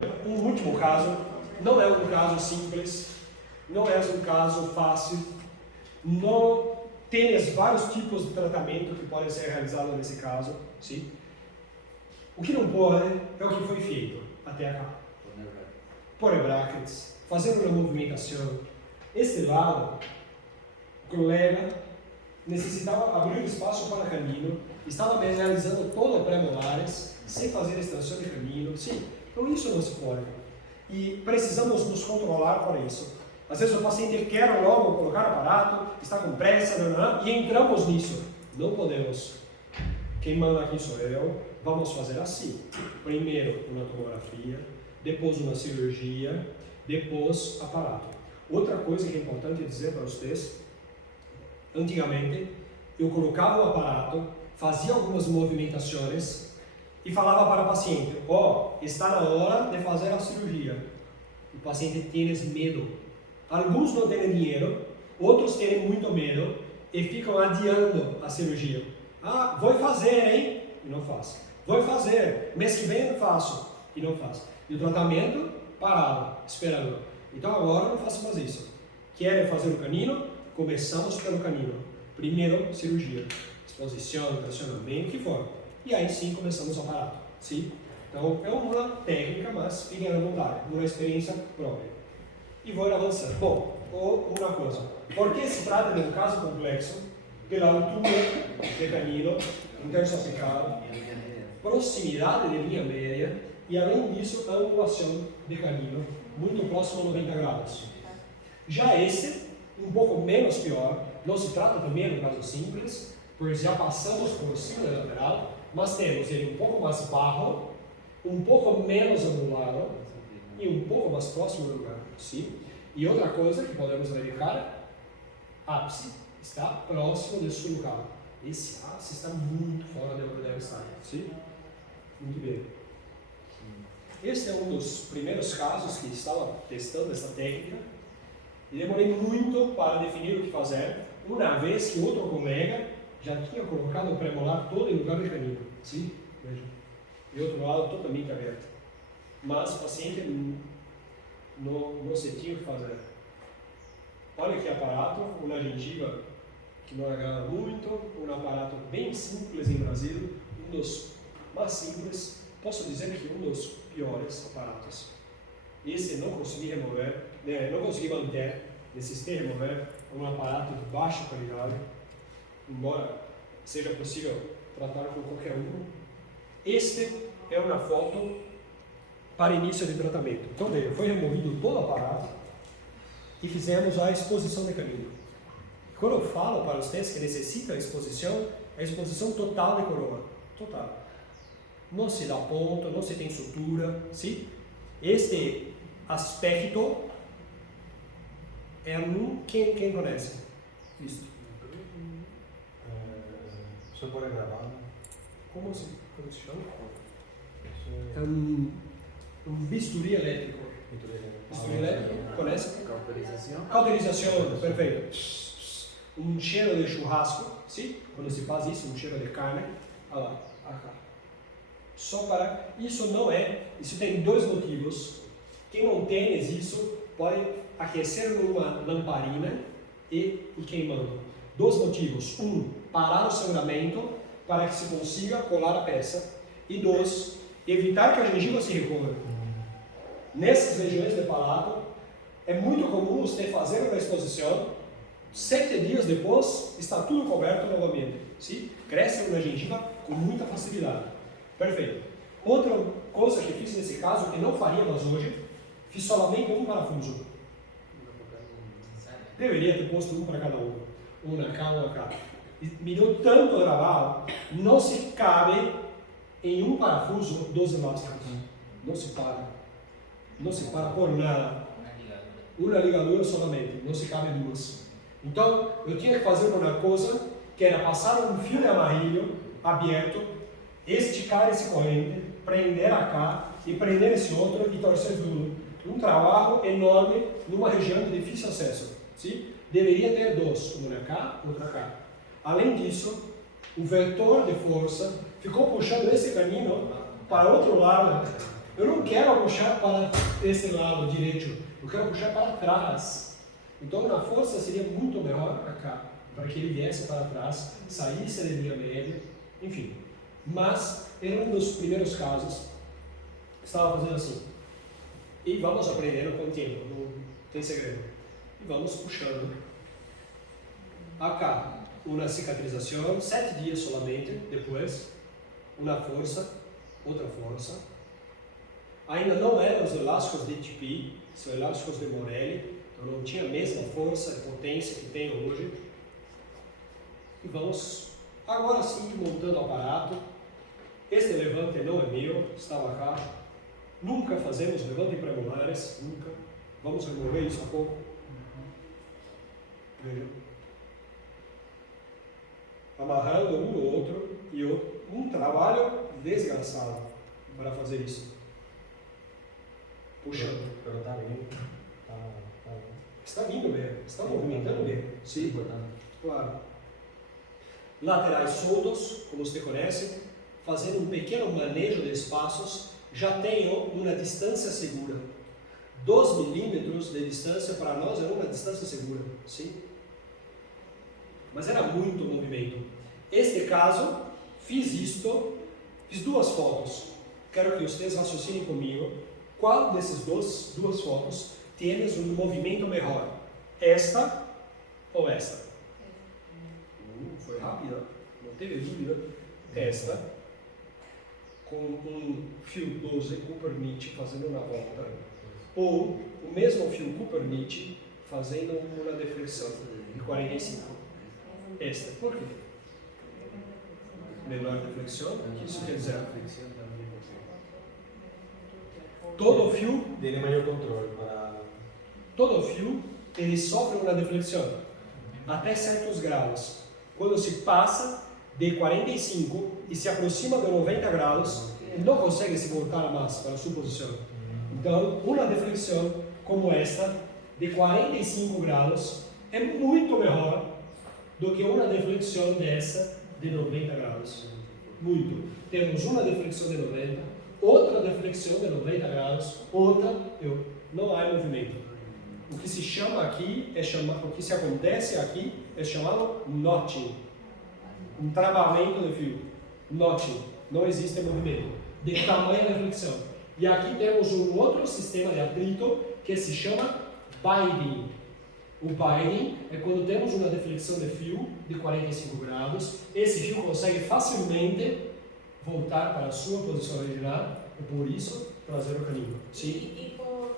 Um último caso, não é um caso simples, não é um caso fácil, não tem vários tipos de tratamento que podem ser realizados nesse caso, sim? O que não pode é o que foi feito até cá. Por brackets, fazendo uma movimentação. Este lado, o colega necessitava abrir espaço para caminho, estava realizando todo pré-molares, sem fazer extensão de caminho, sim. Então isso não se pode. E precisamos nos controlar por isso. Às vezes o paciente quer logo colocar aparato, está com pressa, e entramos nisso. Não podemos. Quem manda aqui sou eu. Vamos fazer assim. Primeiro uma tomografia, depois uma cirurgia, depois aparato. Outra coisa que é importante dizer para vocês, antigamente eu colocava o aparato, fazia algumas movimentações e falava para o paciente, está na hora de fazer a cirurgia. O paciente tem medo. Alguns não têm dinheiro, outros têm muito medo e ficam adiando a cirurgia. Vou fazer, hein? E não faz. Vou fazer, mês que vem eu faço. E não faz. E o tratamento, parado, esperando. Então agora não faço mais isso. Querem fazer o canino? Começamos pelo canino. Primeiro, cirurgia. Exposição, pressionamento, o que for. E aí sim começamos o aparato. Sim? Então é uma técnica, mas fiquem à vontade, uma experiência própria. E vou avançar. Bom, uma coisa. Por que se trata de um caso complexo? Pela altura do canino, intersapical, proximidade de linha média e, além disso, a angulação de canino muito próximo a 90 graus. Já este, um pouco menos pior, não se trata também de um caso simples, pois já passamos por cima da lateral, mas temos ele um pouco mais baixo, um pouco menos angulado e um pouco mais próximo do lugar. Sim? E outra coisa que podemos verificar, ápice está próximo do seu local. Esse ápice está muito fora de onde deve estar. Sim? Muito bem. Este é um dos primeiros casos que estava testando essa técnica e demorei muito para definir o que fazer, uma vez que outro colega já tinha colocado o premolar todo em lugar de canino. Sim? Veja. E outro lado totalmente aberto. Mas o paciente não se tinha o que fazer. Olha que aparato, uma gengiva que não agrada muito, um aparato bem simples em Brasil, um dos mais simples, posso dizer que um dos piores aparatos. Esse não consegui remover, não consegui manter, necessitei remover um aparato de baixa qualidade, embora seja possível tratar com qualquer um. Este é uma foto para início de tratamento. Então, veja, foi removido todo o aparato e fizemos a exposição de canino. Quando eu falo para vocês que necessita a exposição total de coroa. Total. Não se dá ponto, não se tem sutura. Sim? Este aspecto é quem conhece? Visto. Só pode gravar? Como se chama? É um bisturi elétrico. Bisturi elétrico, conhece? Cauterização. Cauterização, perfeito. Um cheiro de churrasco, sim? Quando se faz isso, um cheiro de carne. Olha lá, cá. Só para... Isso não é... Isso tem dois motivos. Quem não tem isso pode aquecer numa lamparina e ir queimando. Dois motivos. Um, parar o sangramento para que se consiga colar a peça. E dois, evitar que a gengiva se recorra. Nessas regiões de palato, é muito comum você fazer uma exposição, 7 dias depois está tudo coberto novamente. Sim? Cresce uma gengiva com muita facilidade. Perfeito. Outra coisa que fiz nesse caso, que não faria mais hoje, fiz somente um parafuso. Deveria ter posto um para cada um. Um na cá, um na cá. Me deu tanto trabalho, não se cabe em um parafuso 12 elásticos. Não se para. Não se para por nada. Uma ligadura somente, não se cabe duas. Então, eu tinha que fazer uma coisa, que era passar um fio de amarrilho aberto, esticar esse corrente, prender a cá e prender esse outro e torcer tudo. Um trabalho enorme numa região de difícil acesso. Sim? Deveria ter dois, uma cá, outra cá. Além disso, o vetor de força ficou puxando esse canino para outro lado Eu não quero puxar para esse lado direito, eu quero puxar para trás. Então na força seria muito melhor cá, para que ele viesse para trás, saísse da linha média, enfim. Mas era um dos primeiros casos, estava fazendo assim. E vamos aprendendo com o tempo, não tem segredo. E vamos puxando. Acá, uma cicatrização, 7 dias solamente, depois, uma força, outra força. Ainda não eram os elásticos de TP, são elásticos de Morelli, então não tinha a mesma força e potência que tem hoje. E vamos, agora sim, montando o aparato. Este levante não é meu, estava cá. Nunca fazemos levante premolares, nunca. Vamos remover isso a pouco. Vejam. Amarrando um no outro e outro. Um trabalho desgraçado para fazer isso. Puxando. Pero está bien. Está vindo bem, está movimentando bem. Sim, importante. Claro. Laterais soltos, como você conhece, fazendo um pequeno manejo de espaços, já tenho uma distância segura. 2 milímetros de distância para nós era uma distância segura, sim? Mas era muito movimento. Este caso, fiz 2 fotos. Quero que vocês raciocinem comigo qual desses duas fotos temos um movimento melhor. Esta ou esta? Foi rápida, não teve dúvida. Esta, com um fio 12 Cooper-Nitti fazendo uma volta, ou o mesmo fio Cooper-Nitti fazendo uma deflexão de 45. Esta, por quê? Menor deflexão, o que isso quer dizer? Todo fio Tiene mayor control para... Todo fio, ele sofre uma deflexão até certos graus. Quando se passa de 45 e se aproxima de 90 graus, ele não consegue se voltar mais para a sua posição. Então, uma deflexão como esta, de 45 graus, é muito melhor do que uma deflexão dessa de 90 graus. Muito. Temos uma deflexão de 90, outra deflexão de 90 graus, outra, não há movimento. O que se chama aqui o que se acontece aqui é chamado notching, um travamento de fio. Notching, não existe movimento de tamanho da flexão. E aqui temos um outro sistema de atrito que se chama binding. O binding é quando temos uma deflexão de fio de 45 graus, esse fio consegue facilmente voltar para a sua posição original e por isso trazer o caninho. Sim? Y por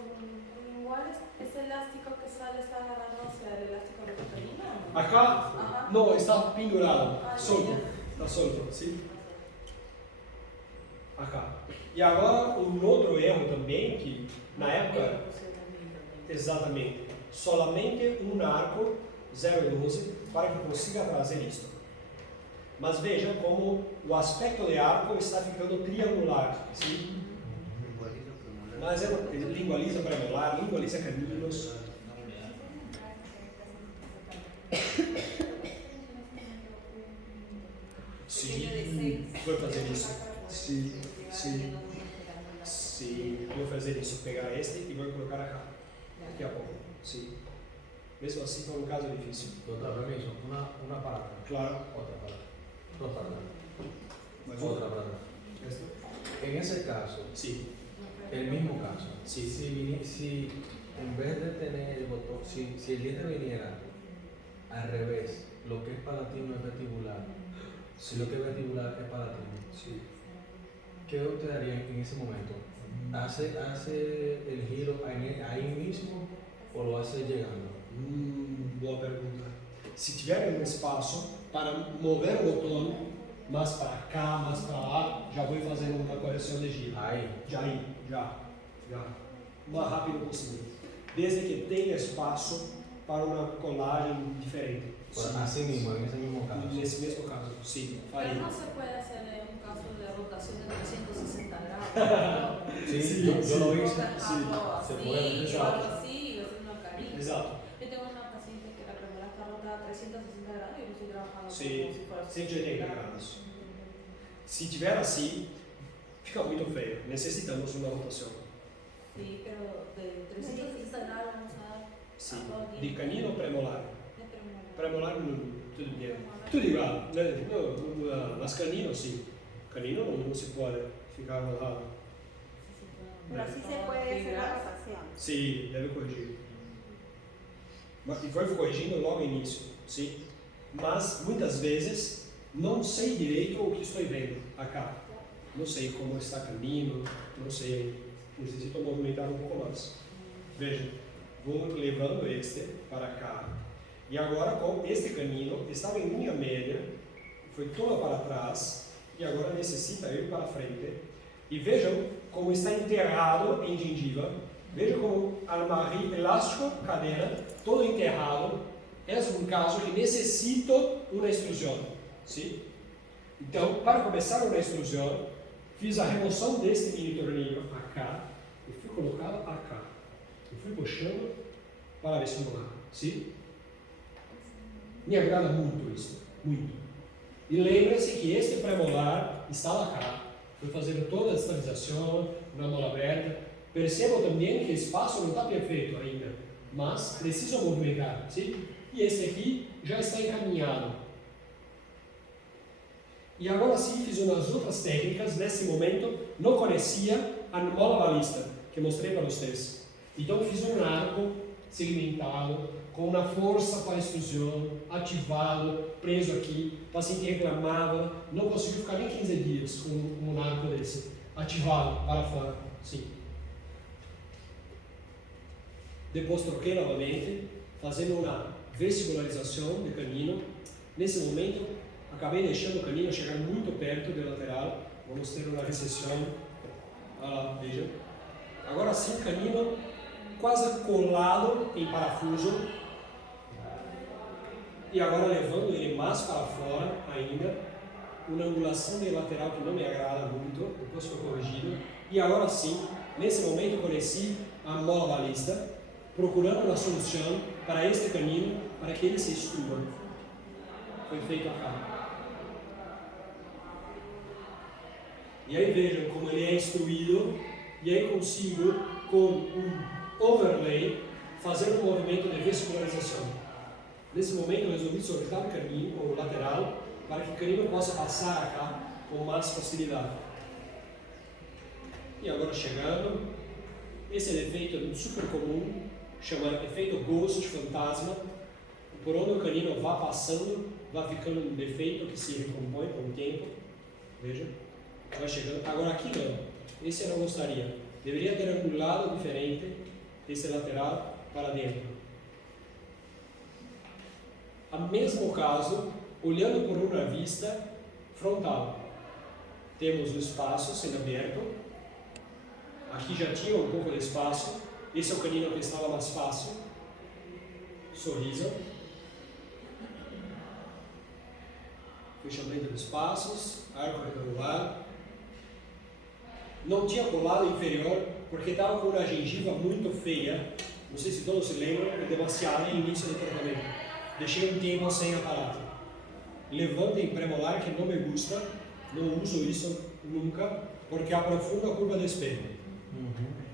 igual ese elástico que sale está agarrándose al elástico de cocaína. Acá, Ajá. não, está pendurado, Ah, solto. ya. Está solto, sim? Acá. E agora um outro erro também que na época, exatamente, solamente um arco 0,12 para que consiga trazer isto. Mas veja como o aspecto de arco está ficando triangular, sim? Mas é lingualiza premolar, lingualiza caninos. Sim, vou fazer isso. Sim, sim. Sim, vou fazer isso. Pegar este e vou colocar cá. Daqui a pouco. Sim. Mesmo assim, foi um caso difícil. Otra, permiso. Una para acá. Claro. Otra para acá. Dos para acá. Mas Otra para acá. Esta? En ese caso, Sim. el mismo caso, Sí. si en vez de tener el botón, si el diente viniera al revés, lo que es palatino es vestibular, si lo que es vestibular es palatino, Sí. ¿qué usted haría en ese momento? ¿Hace el giro ahí mismo o lo hace llegando? Boa pergunta. Se tiver um espaço para mover o botão mais para cá, mais para lá, já vou fazendo uma correção de giro. Ahí. Já. O mais rápido possível. Desde que tenha espaço para uma colagem diferente. Pues así mismo, en ese mismo caso. Nesse mesmo caso, sim, Pero faria. no se puede hacer en un caso de rotación de 360 grados. Sí, Sí, yo sí. lo hice. Algo se así, puede, o algo así, y hacer una carita. Exato. Yo tengo una paciente que la premolar está rotada a 360 grados y yo estoy trabajando Sim, como si fuera 180 graus. Se tiver assim, Fica muito feio, necessitamos uma rotação. Sí, pero de 360 grados vamos a dar Sim, a de canino ou premolar? de premolar. Premolar tudo bem. Tudo igual, né? Mas canino sim. Canino não se pode ficar amarrado. Pero sí se puede hacer la rotación. Sim, deve corrigir. E vai corrigindo logo no início, sim. Mas muitas vezes não sei direito o que estou vendo acá. Não sei como está caminho, não sei. Necessito movimentar um pouco mais. Veja, vou levando este para cá. E agora com este caminho estava em linha média, foi toda para trás e agora necessita ir para frente. E vejam como está enterrado em gengiva. Vejam como amarrei elástico, cadeira, todo enterrado. É um caso que necessita uma extrusão. Sim? Então, para começar uma extrusão, fiz a remoção deste mini tornilho acá e fui colocá-lo acá. E fui puxando para estimular. Sim? Me agrada muito isso. Muito. E lembre-se que este premolar está lá cá. Fui fazendo toda a estabilização na mola aberta. Percebam também que o espaço não está perfeito ainda, mas precisa movimentar, sim? E esse aqui já está encaminhado. E agora sim fiz umas outras técnicas. Nesse momento não conhecia a mola balista que mostrei para vocês. Então fiz um arco segmentado com uma força para extrusão, ativado, preso aqui. O paciente reclamava, não conseguiu ficar nem 15 dias com um arco desse, ativado para fora, sim. Depois troquei novamente, fazendo uma vestibularização de canino. Nesse momento, acabei deixando o canino chegar muito perto do lateral. Vamos ter uma recessão. Veja. Agora sim, canino quase colado em parafuso. E agora levando ele mais para fora ainda. Uma angulação de lateral que não me agrada muito. Depois foi corrigido. E agora sim, nesse momento, conheci a mola balista, procurando uma solução para este canino, para que ele se extrua. Foi feito acá. E aí vejam como ele é instruído, e aí consigo, com um overlay, fazer um movimento de vestibularização. Nesse momento eu resolvi soltar o canino, o lateral, para que o canino possa passar acá com mais facilidade. E agora chegando, esse é um efeito super comum, chama efeito ghost, fantasma. Por onde o canino vai passando, vai ficando um defeito que se recompõe com o tempo. Veja, vai chegando. Agora aqui não, esse eu não gostaria. Deveria ter angulado diferente esse lateral para dentro. A mesmo caso, olhando por uma vista frontal. Temos o espaço sendo aberto. Aqui já tinha um pouco de espaço. Esse é o canino que estava mais fácil. Sorriso. Fechamento dos espaços. Arco retangular. Não tinha colado inferior porque estava com uma gengiva muito feia. Não sei se todos se lembram, é demasiado no início do tratamento. Deixei um tempo sem aparato. Levantem premolar que não me gusta. Não uso isso nunca porque aprofunda a curva do espelho.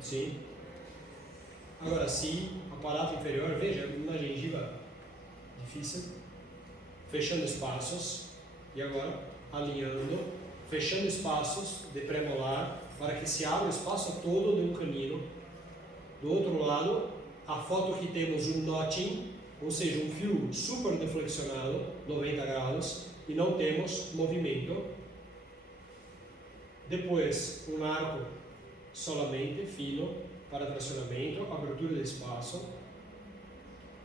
Sim. Agora sim, aparato inferior, veja, uma gengiva difícil, fechando espaços, e agora alinhando, fechando espaços de premolar, para que se abra o espaço todo de um canino. Do outro lado, a foto que temos um notching, ou seja, um fio super deflexionado, 90 graus, e não temos movimento. Depois, um arco solamente fino, para tracionamento, abertura de espaço,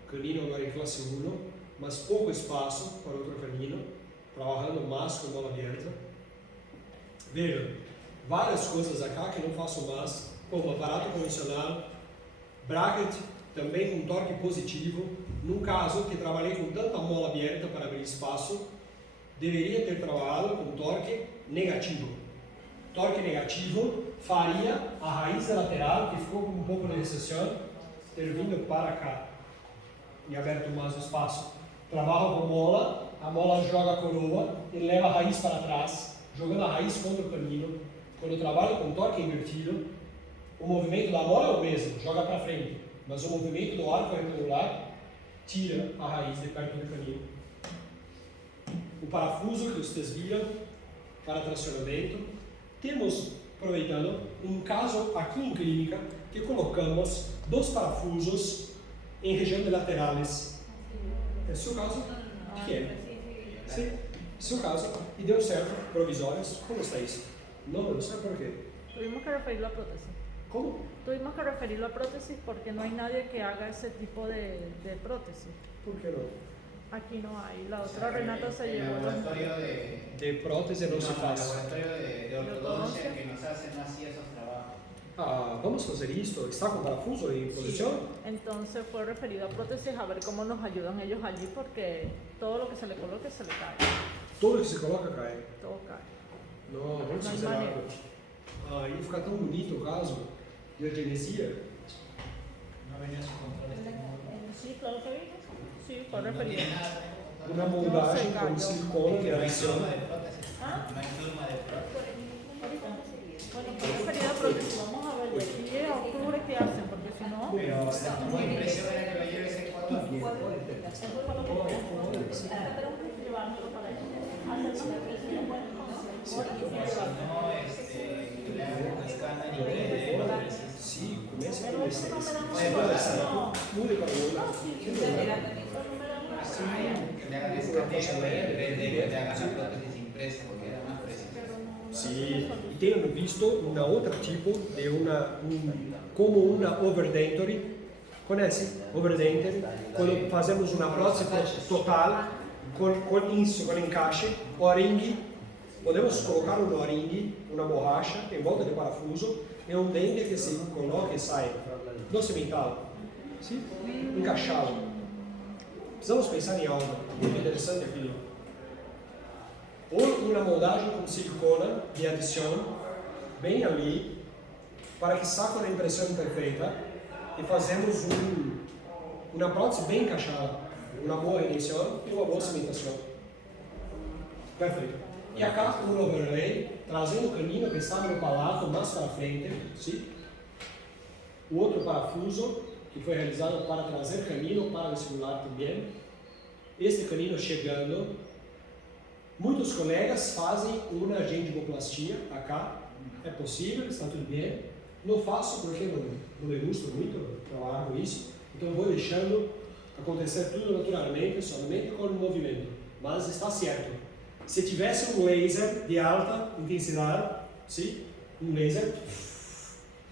canino agora em classe 1, mas pouco espaço para outro canino, trabalhando mais com mola aberta. Vejam, várias coisas acá que não faço mais, como aparato convencional, bracket também com torque positivo. Num caso que trabalhei com tanta mola aberta para abrir espaço, deveria ter trabalhado com torque negativo. Torque negativo faria a raiz lateral, que ficou com um pouco de recessão, ter vindo para cá e aberto mais o espaço. Trabalho com a mola joga a coroa e leva a raiz para trás, jogando a raiz contra o canino, Quando eu trabalho com torque invertido, o movimento da mola é o mesmo, joga para frente, mas o movimento do arco retangular tira a raiz de perto do canino. O parafuso que vocês viram para tracionamento, temos, aproveitando, um caso aqui em clínica que colocamos 2 parafusos em região de laterais. É o seu caso? Que é? Sim, seu caso. E deu certo, provisórios. Como está isso? Não sei por quê. Tuvimos que referirlo a prótesis. Como? Tuvimos que referirlo a prótesis porque no hay nadie que haga ese tipo de prótesis. Por que não? Aquí no hay. La doctora Renata se el llevó los... laboratorio de, De prótese não se el faz. laboratorio de ortodoncia que nos hacen así esos trabajos. Ah, vamos fazer isto? Está com parafuso em posição? Entonces fue referido a prótesis a ver cómo nos ayudan ellos allí porque todo lo que se le coloque se le cae. Tudo que se coloca cai. Todo cae. Não, vamos Não fazer maneira. algo. Ah, ia ficar tão bonito o caso de eugenesia. No venía su control este Sí, claro que vino. Sí, fue no referido. tiene nada. Uma moldagem com silicone que No hay adiciona. turma de prótesis. ¿Ah? No hay turma de prótesis. Bueno, fue referido a prótesis. Vamos a ver de aquí a octubre qué hacen porque si no... Pero la impresión era que lo lleve ese cuadro. Eso fue lo que tenemos que llevármelo para allá. Hacer una impresión buena con Si no, le hago un escáner y le prótesis. Sim, comece Pero com eso no me da esse. Mude para o outro. Que le hagan escáner y le hagan la prótesis impresa porque era más precisa. Sim, e tenho visto uma outra tipo de como uma overdenture. Conhece? Overdenture, quando fazemos uma prótese total com isso, com encaixe, o-ring, podemos colocar um o-ring, uma borracha em volta de parafuso e um dente que se coloca e sai do cimental, sim? Encaixado. Precisamos pensar em algo muito interessante aqui. Ou uma moldagem com silicona de adição, bem ali, para que saque uma impressão perfeita e fazemos uma prótese bem encaixada, uma boa inicial e uma boa cimentação. Perfeito. E acá um overlay, trazendo o canino que estava no palato mais para frente, sim? O outro parafuso, que foi realizado para trazer canino para o vestibular também. Este canino chegando. Muitos colegas fazem uma gengivoplastia acá, é possível, está tudo bem. Não faço porque não me gusta muito trabalhar com isso, então vou deixando acontecer tudo naturalmente, somente com o movimento. Mas está certo. Se tivesse um laser de alta intensidade, sim, um laser,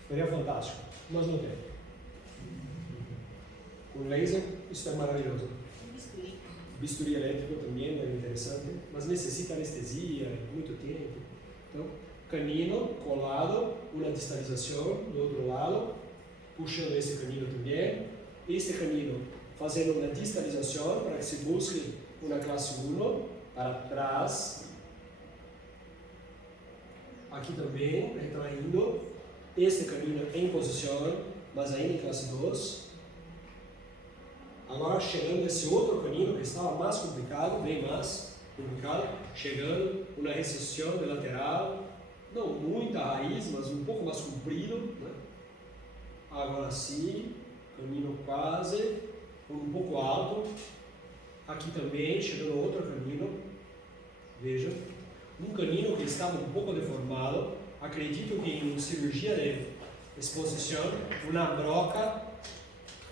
seria fantástico, mas não tem. O laser, isso é maravilhoso. Bisturi elétrico também é interessante, mas necessita anestesia, muito tempo. Então, canino colado, uma distalização do outro lado, puxando esse canino também. Este canino fazendo uma distalização para que se busque uma classe 1 para trás. Aqui também, retraindo. Este canino em posição, mas ainda em classe 2. Agora chegando esse outro canino que estava mais complicado, bem mais complicado, chegando uma recessão de lateral, não muita raiz, mas um pouco mais comprido, né? Agora sim, canino quase, um pouco alto, aqui também chegando outro canino, veja, um canino que estava um pouco deformado, acredito que em cirurgia de exposição, uma broca,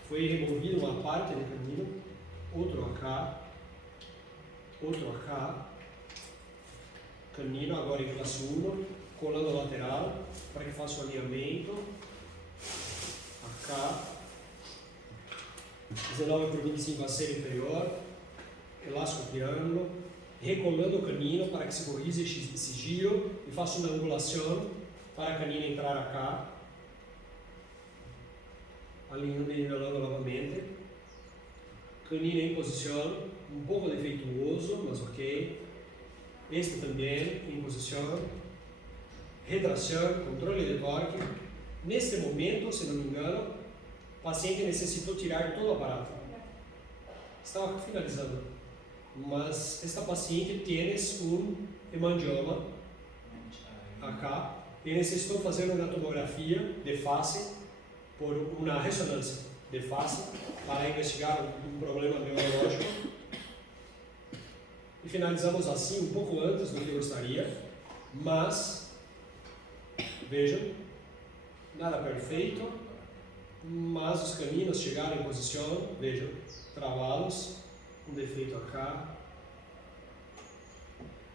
foi removida uma parte do canino, outro acá, canino agora em classe 1, colando a lateral, para que faça o alinhamento, acá, 19 por 25 a ser inferior, elástico triângulo, recolando o canino para que se corrija esse giro e faça uma angulação para a canina entrar acá, alinhando e nivelando novamente, canino em posição, um pouco defeituoso, mas ok, este também em posição, retração, controle de torque. Neste momento, se não me engano, o paciente necessitou tirar todo o aparato, estava finalizando, mas esta paciente tem um hemangioma acá, e necessitou fazer uma tomografia de face por uma ressonância de face para investigar um problema neurológico. E finalizamos assim um pouco antes do que eu gostaria, mas vejam, nada perfeito, mas os caninos chegaram em posição, vejam, travados, um defeito acá.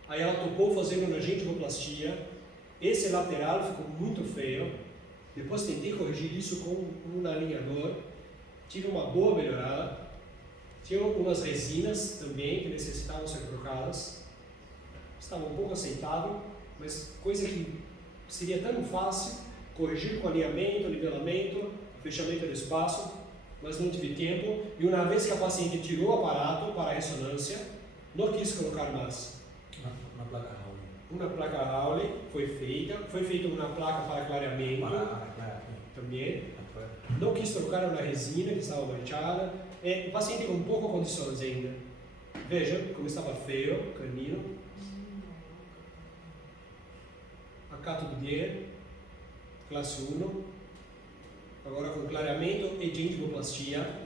Aí ela topou fazendo uma gengivoplastia, esse lateral ficou muito feio, depois tentei corrigir isso com um alinhador, tive uma boa melhorada, tinha algumas resinas também que necessitavam ser trocadas, estava um pouco aceitável, mas coisa que seria tão fácil, corrigir com alinhamento, nivelamento, fechamento do espaço, mas não tive tempo, e uma vez que a paciente tirou o aparato para a ressonância, não quis colocar mais. Uma placa Howley. Uma placa Howley foi feita uma placa para clareamento também. Não quis trocar uma resina que estava manchada, o paciente com poucas condições ainda. Veja como estava feio o canino. Acá tudo bem, classe 1. Agora com clareamento e gengivoplastia.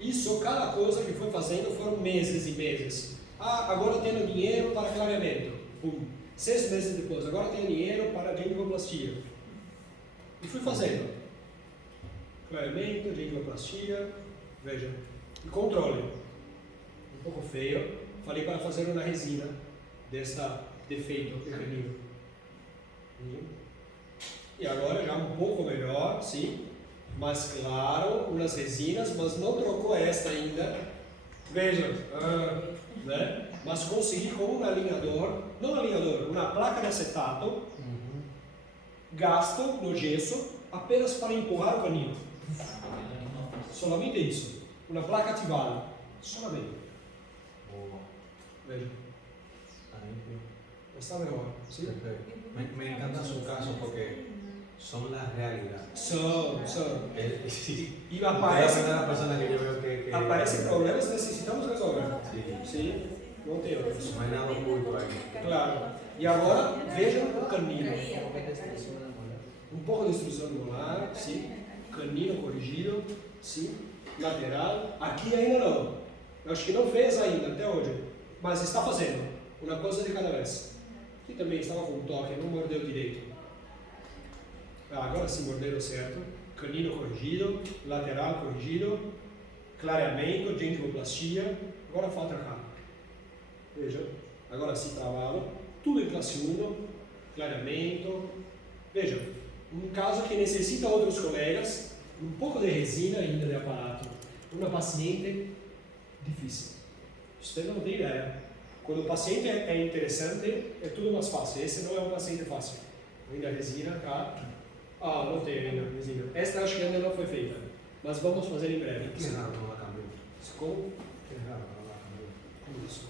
Isso, cada coisa que foi fazendo foram meses e meses. Agora tenho dinheiro para clareamento. 6 meses depois, agora tenho dinheiro para gengivoplastia. E fui fazendo. Clareamento, gengivoplastia, veja. E controle. Um pouco feio. Falei para fazer uma resina desta defeito pequenino. E agora já um pouco melhor, sim, mas claro, umas resinas, mas não trocou esta ainda. Vejam, né? Mas consegui com um alinhador, não alinhador, uma placa de acetato, gasto no gesso apenas para empurrar o canino. Solamente isso. Uma placa ativala. Solamente. Veja. Está mejor, ¿sí? Perfecto. Me encanta su caso porque son la realidad. Son. Sí. Y Usted es la primera persona que yo veo que aparecen problemas, necesitamos resolver. Sí. Sim, não tem outros. No hay nada oculto ahí. Claro. E agora, vejam o canino. Um pouco de extrusão molar, sim. Canino corrigido, sim. Lateral. Aqui ainda não. Eu acho que não fez ainda, até hoje. Mas está fazendo. Uma coisa de cada vez. Aqui também estava com um toque, não mordeu direito. Agora sim morderam certo. Canino corrigido, lateral corrigido, clareamento, gengivoplastia. Agora falta cá. Veja, agora sim travado. Tudo em classe 1, clareamento. Veja, um caso que necessita outros colegas, um pouco de resina ainda de aparato. Uma paciente difícil. Você não tem ideia. Quando o paciente é interessante, é tudo mais fácil. Esse não é um paciente fácil. Ainda a resina cá. Não tem ainda resina. Esta acho que ainda não foi feita. Mas vamos fazer em breve. Qué raro no la cambió. Como? Qué raro no la cambió. Isso.